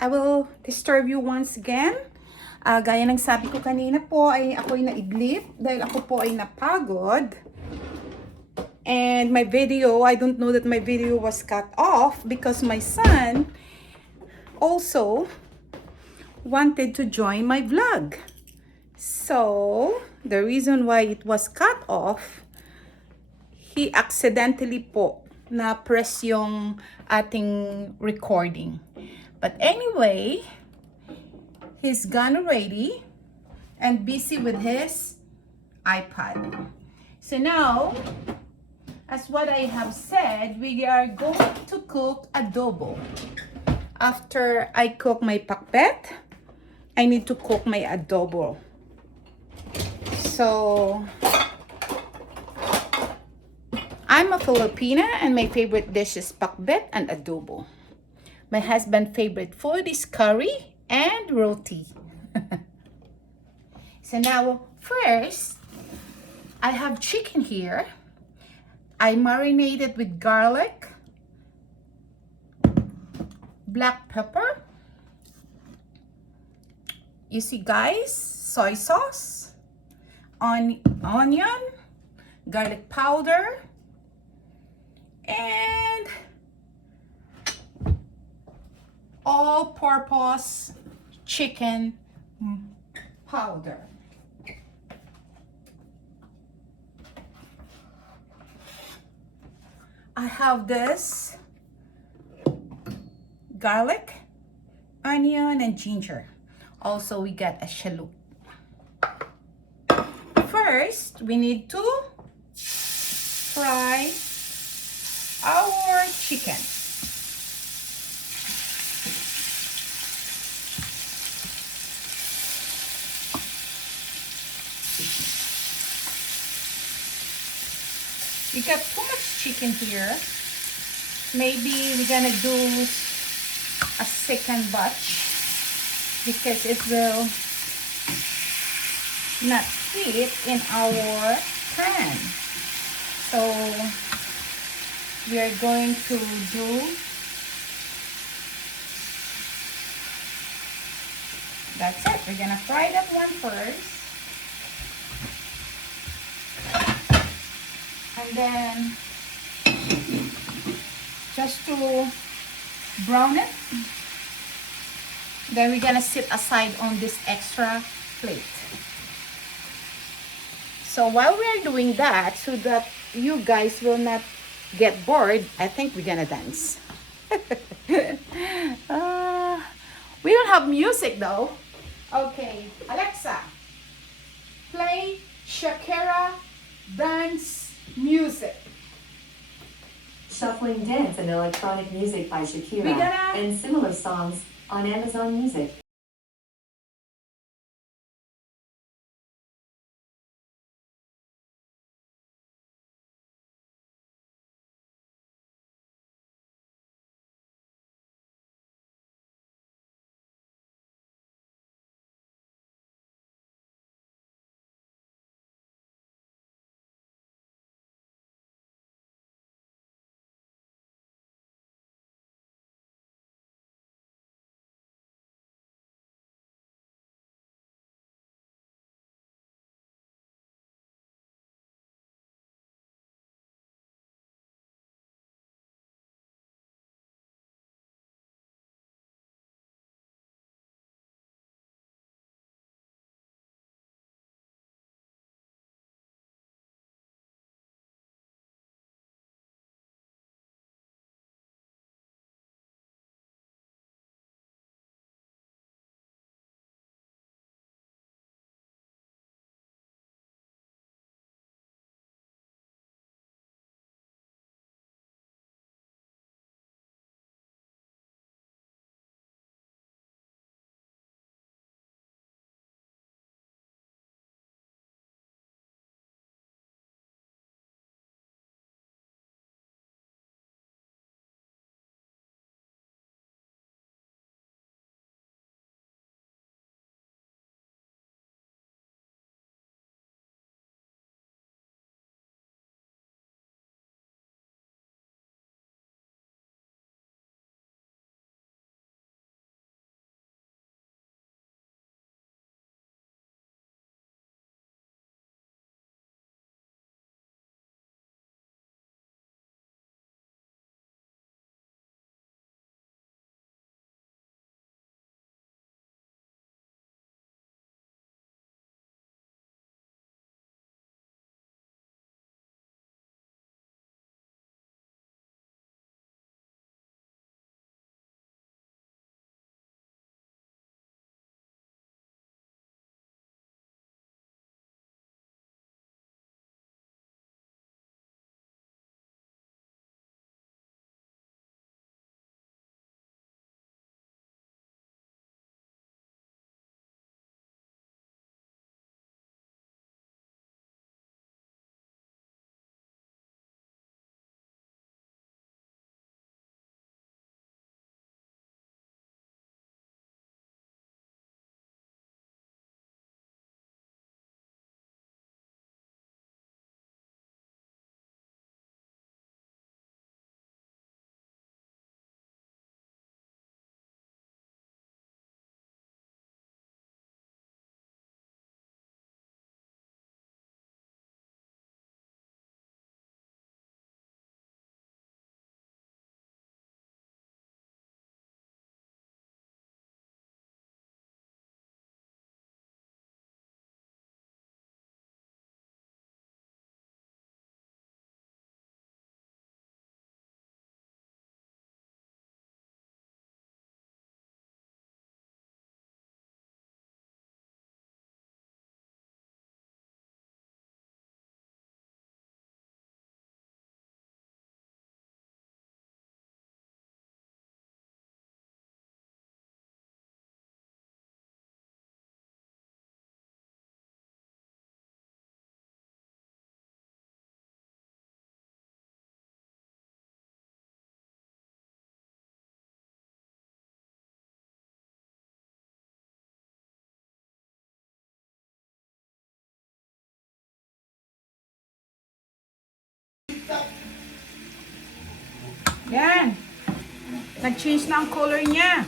I will disturb you once again. Gaya ng sabi ko kanina po ay ako'y naidlip dahil ako po ay napagod. And my video, I don't know that my video was cut off because my son also wanted to join my vlog. So, the reason why it was cut off, he accidentally po na-press yung ating recording. But anyway, he's gone already and busy with his iPad. So now, as what I have said, we are going to cook adobo. After I cook my pakbet, I need to cook my adobo. So, I'm a Filipina and my favorite dish is pakbet and adobo. My husband's favorite food is curry and roti. So now, first, I have chicken here. I marinated with garlic, black pepper. You see, guys, soy sauce, onion, garlic powder, and all-purpose chicken powder. I have this garlic, onion, and ginger. Also, we got a shallot. First, we need to fry our chicken. We got too much chicken here. Maybe we're gonna do a second batch because it will not fit in our pan. So we are going to do that's it. We're gonna fry that one first. And then just to brown it, then we're gonna sit aside on this extra plate. So while we're doing that, so that you guys will not get bored, I think we're gonna dance. We don't have music though. Okay, Alexa, play Shakira dance music. Shuffling dance and electronic music by Shakira and similar songs on Amazon Music. Yan. Nag-change na ang color niya.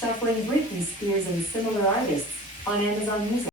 Shuffling Britney Spears and Similar Artists on Amazon Music.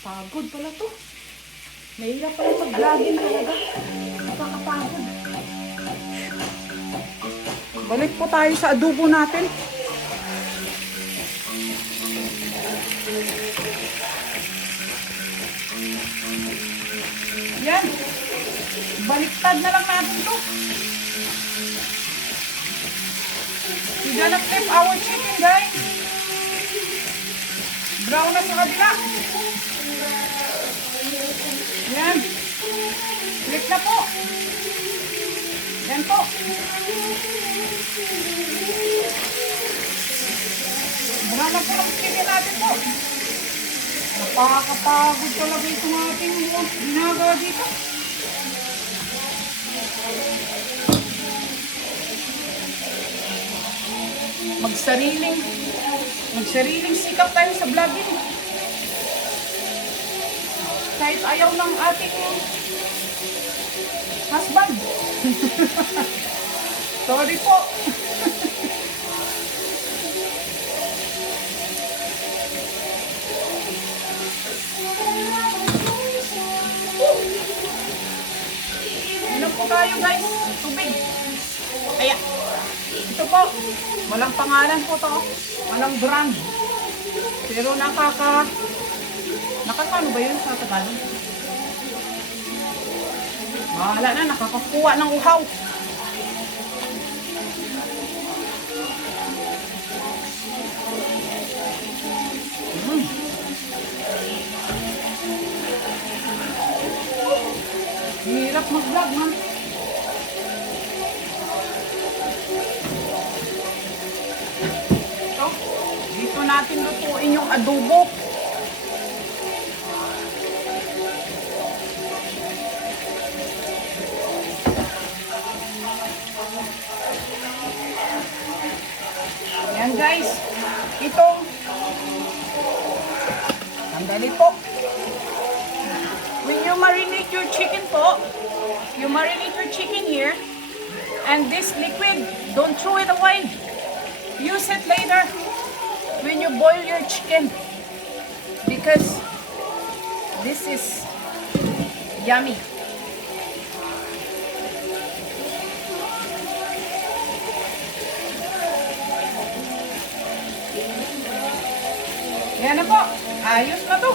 Pagod pala to. Mahirap pala pag-vlogging talaga. Nakakapagod. Balik po tayo sa adobo natin. Yan. Baliktad na lang natin to. We're gonna flip our chicken, guys. Brown na sa kabila. Yan. Flip na po. Yan po. Brown na po ang chicken natin po. Napakapagod talaga itong ating ginagawa dito. Magsariling sikap tayo sa vlogging. Kahit ayaw ng ating husband. Sorry po. Inom po tayo, guys. Tubig. Kaya. Ito po. Walang pangalan po to. Walang brand. Pero nakakano ba yun sa Tagalog? Wala na, nakakakuha ng uhaw. Hirap mag-vlog, man. So, dito natin lutuin yung adobo. Yan guys, itong sandali po. When you marinate your chicken po, you marinate your chicken here, and this liquid, don't throw it away. Use it later when you boil your chicken, because this is yummy. Yan na po. Ayos na to.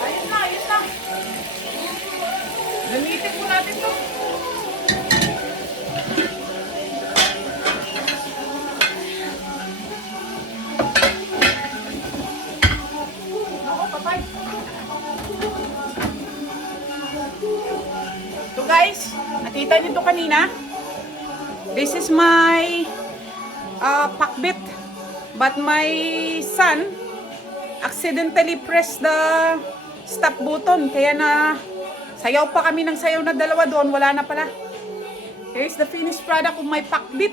Ayos na, ayos na. Gamitin po natin to. Ako, patay. Ito guys, nakita niyo to kanina. This is my pakbit. But my son accidentally pressed the stop button. Kaya na sayaw pa kami ng sayaw na dalawa doon. Wala na pala. Here's the finished product of my pakbit.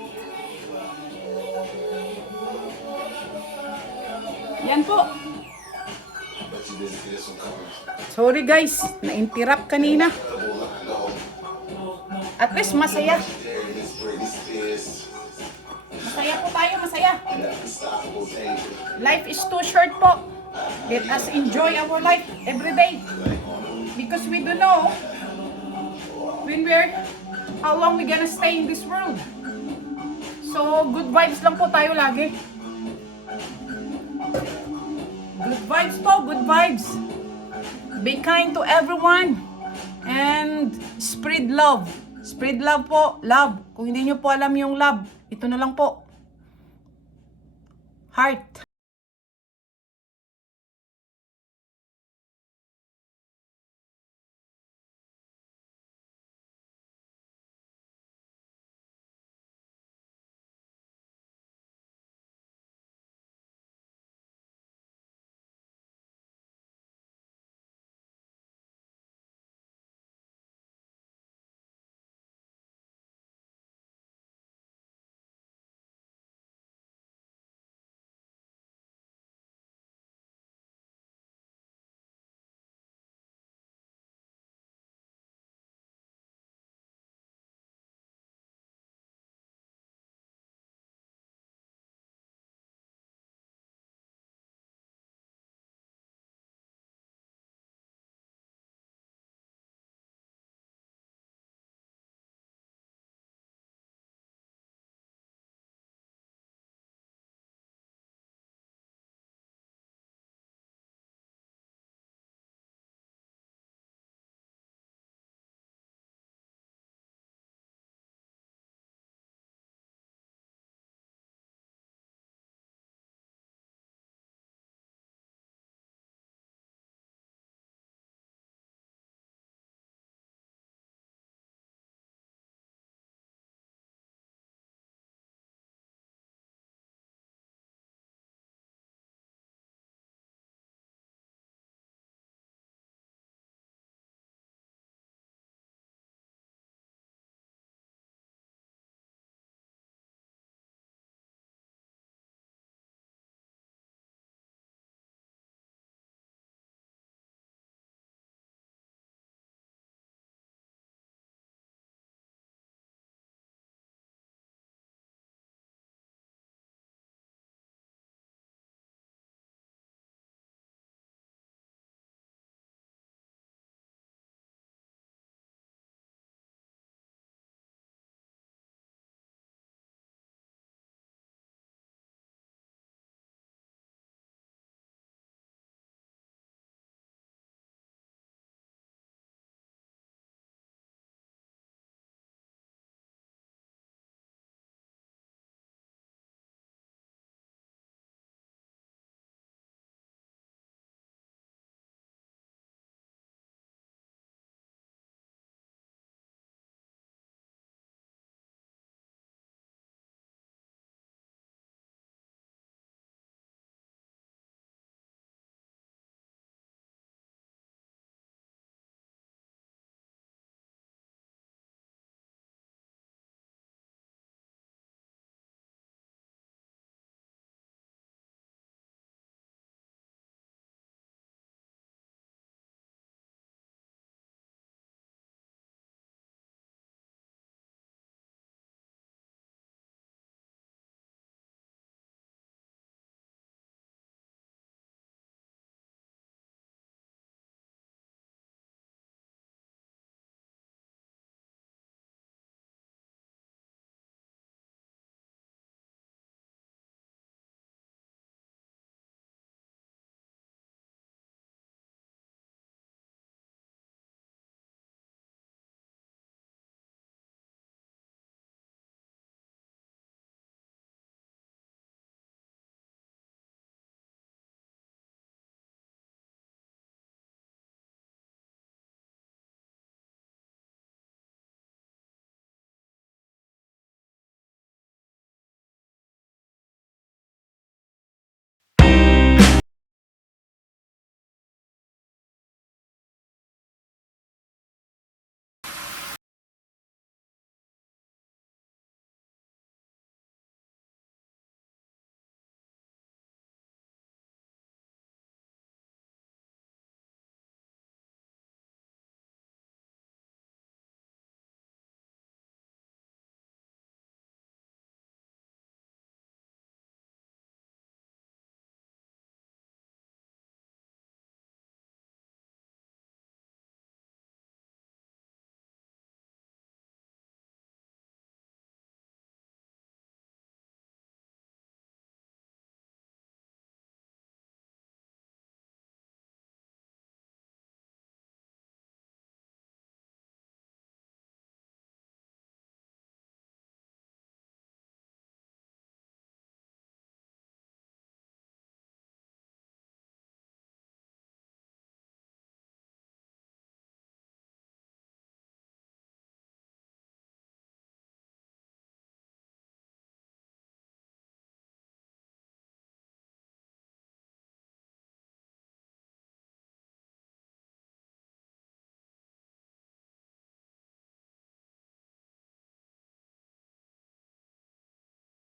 Yan po. Sorry guys, na-interrupt kanina. At least masaya. Masaya po tayo, masaya. Life is too short po. Let us enjoy our life every day. Because we don't know how long we're gonna stay in this world. So, good vibes lang po tayo lagi. Good vibes po, good vibes. Be kind to everyone. And spread love. Spread love po, love. Kung hindi nyo po alam yung love, ito na lang po. Heart.